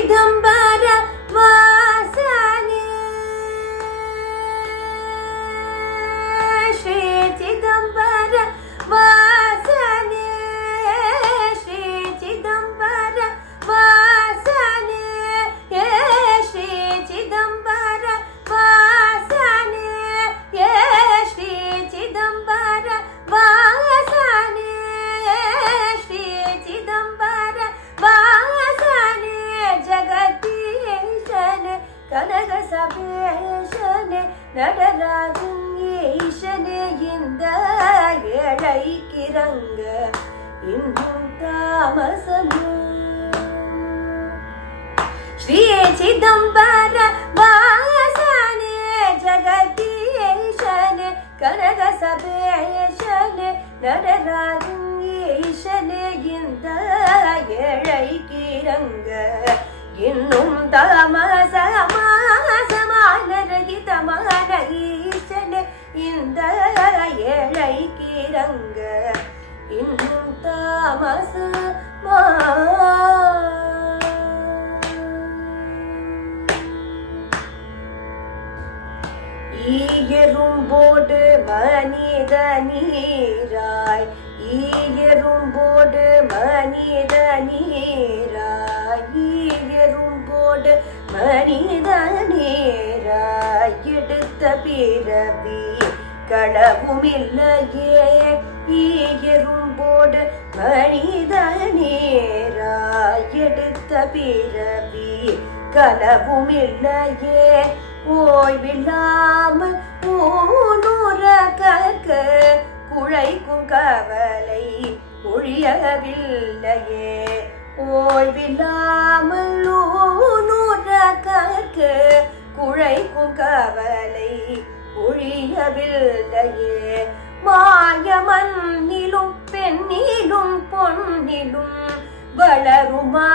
சிதம்பர வாசனே ஸ்ரீ சிதம்பர வாசனே ஸ்ரீ சிதம்பர வாசனே ஸ்ரீ சிதம்பர வாசனே ஸ்ரீ சிதம்பர வாசனே ஸ்ரீ சிதம்பர வாசனே ஜகதீஷனே கனக சபேஷனே நடராஜன் ஈஷனே இந்த ஏழைக்கிறங்க இன்னும் தாமசமோ ஸ்ரீ சிதம்பர வாசனே ஜகதீஷனே கனக சபேஷனே நடராஜன் ஈஷனே இந்த ஏழைக்கிறங்க இன்னும் தாமசமான ரகிதமான ஈஷனே இந்த ஏழைக்கிறங்க இன்னும் தாமசமா ஈயரும்போடு மனித நீராய் ஈயரும்போடு மனித நீராய் ஈயரும்போடு மனித நீராய் எடுத்த பிறவி களவும் இல்லையே ஈயரும்போடு மனித நீராய் எடுத்த பிறவி களவும் இல்லையே ஓய்வில்லாமல் ஊனுற கற்க குழைக்கும் கவலை ஒழியவில்லையே ஓய்வில்லாமல் ஊனுற கற்க குழைக்கும் கவலை ஒழியவில்லையே மாயமண்ணிலும் பெண்ணிலும் பொன்னிலும் வளருமா